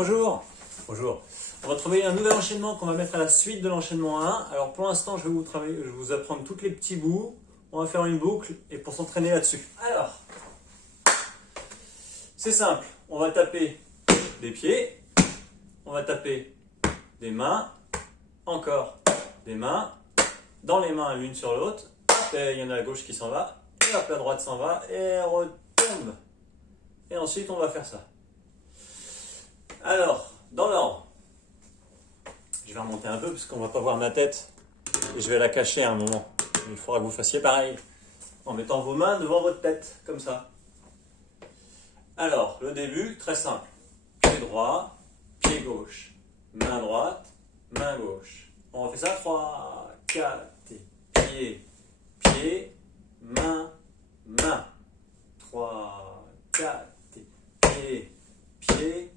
Bonjour, bonjour. On va travailler un nouvel enchaînement qu'on va mettre à la suite de l'enchaînement 1. Alors pour l'instant, je vais vous apprendre tous les petits bouts. On va faire une boucle et pour s'entraîner là-dessus. Alors, c'est simple. On va taper des pieds, on va taper des mains, encore des mains, dans les mains l'une sur l'autre. Et il y en a la gauche qui s'en va, et hop, la droite s'en va, et elle retombe. Et ensuite, on va faire ça. Alors, dans l'ordre, je vais remonter un peu parce qu'on ne va pas voir ma tête et je vais la cacher à un moment. Il faudra que vous fassiez pareil en mettant vos mains devant votre tête, comme ça. Alors, le début, très simple. Pied droit, pied gauche, main droite, main gauche. On refait ça 3, 4, pied, pied, main, main. 3, 4, pied, pied,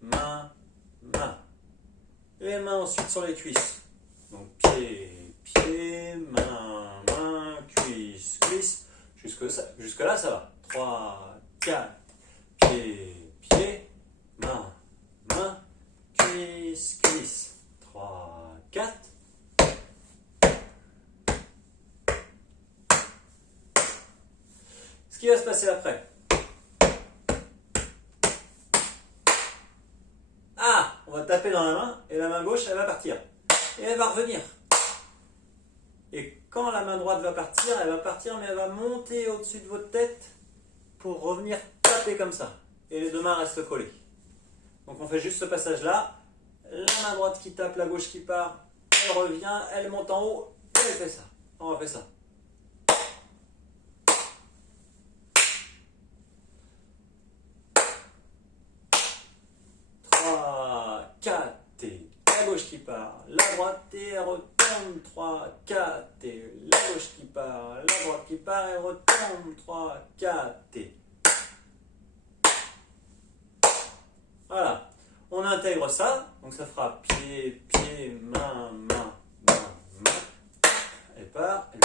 main, main. Les mains ensuite sur les cuisses. Donc pied, pied, main, main, cuisse, cuisse. Jusque là, ça va. 3, 4, pied, pied, main, main, cuisse, cuisse. 3, 4. Ce qui va se passer après. On va taper dans la main et la main gauche, elle va partir. Et elle va revenir. Et quand la main droite va partir, mais elle va monter au-dessus de votre tête pour revenir taper comme ça. Et les deux mains restent collées. Donc on fait juste ce passage-là. La main droite qui tape, la gauche qui part, elle revient, elle monte en haut et elle fait ça. On refait ça. 4, et la gauche qui part, la droite et elle retombe, 3, 4, et la gauche qui part, la droite qui part, elle retombe, 3, 4, et... Voilà, on intègre ça, donc ça fera pied, pied, main, main, main, main, elle part, et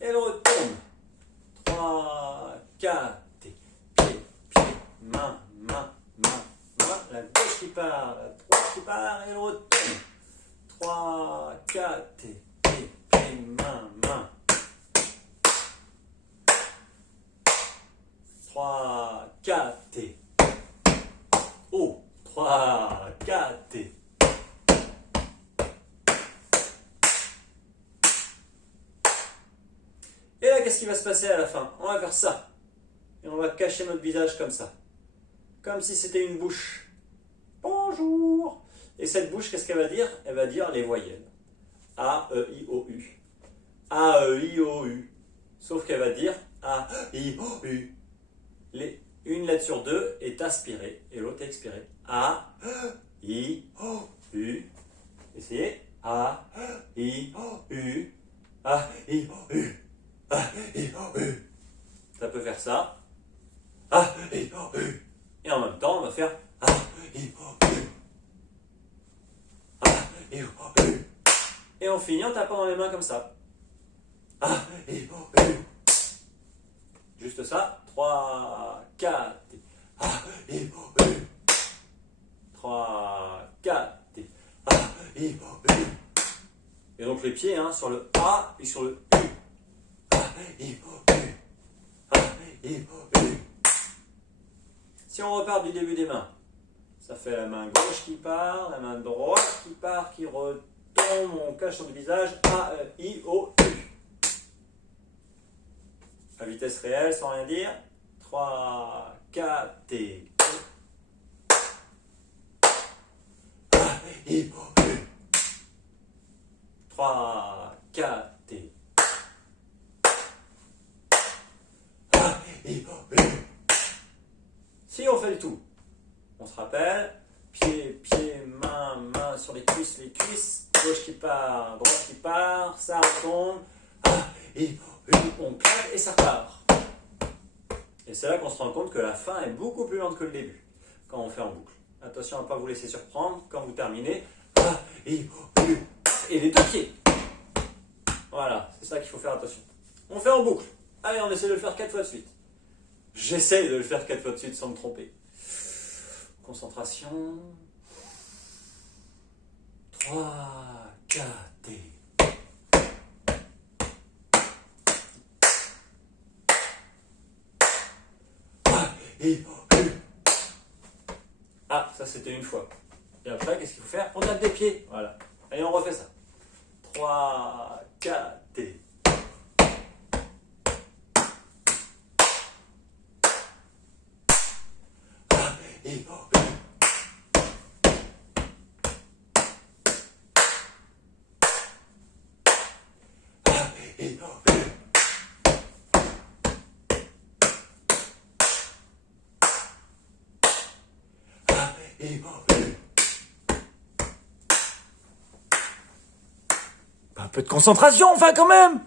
elle retombe, 3, 4, et pied, pied, main, main, main, main, la gauche qui part, la droite qui part, et elle retombe. 3, 4, et pied, main, main. 3, 4, et haut. 3, 4, et là, qu'est-ce qui va se passer à la fin? On va faire ça. Et on va cacher notre visage comme ça. Comme si c'était une bouche. Bonjour. Et cette bouche, qu'est-ce qu'elle va dire? Elle va dire les voyelles. A, E, I, O, U. A, E, I, O, U. Sauf qu'elle va dire A, I, O, U. Une lettre sur deux est aspirée et l'autre est expirée. A, I, O, U. Essayez. A, I, O, U. A, I, O, U. A, I, O, U. Ça peut faire ça. A, I, O, U. Et en même temps, on va faire A, I, O, U. Et on finit en tapant dans les mains comme ça. Juste ça. 3, 4. 3, 4. Et donc les pieds sur le A et sur le U. Si on repart du début des mains, ça fait la main gauche qui part, la main droite qui part, qui retombe, on cache sur le visage, A, E, I, O, U. À vitesse réelle, sans rien dire. 3, 4, et... A, I, O, U. 3, 4, et... A, I, O, U. Si on fait le tout, on se rappelle, pied, pied, main, main sur les cuisses, gauche qui part, droite qui part, ça retombe, et on claque et ça repart. Et c'est là qu'on se rend compte que la fin est beaucoup plus lente que le début, quand on fait en boucle. Attention à ne pas vous laisser surprendre, quand vous terminez, et les deux pieds. Voilà, c'est ça qu'il faut faire attention. On fait en boucle. Allez, on essaie de le faire 4 fois de suite. J'essaie de le faire 4 fois de suite sans me tromper. Concentration. 3, 4 et... Ah, ça c'était une fois. Et après, qu'est-ce qu'il faut faire? On tape des pieds. Voilà. Allez, on refait ça. 3, 4 et... Un peu de concentration, enfin, quand même!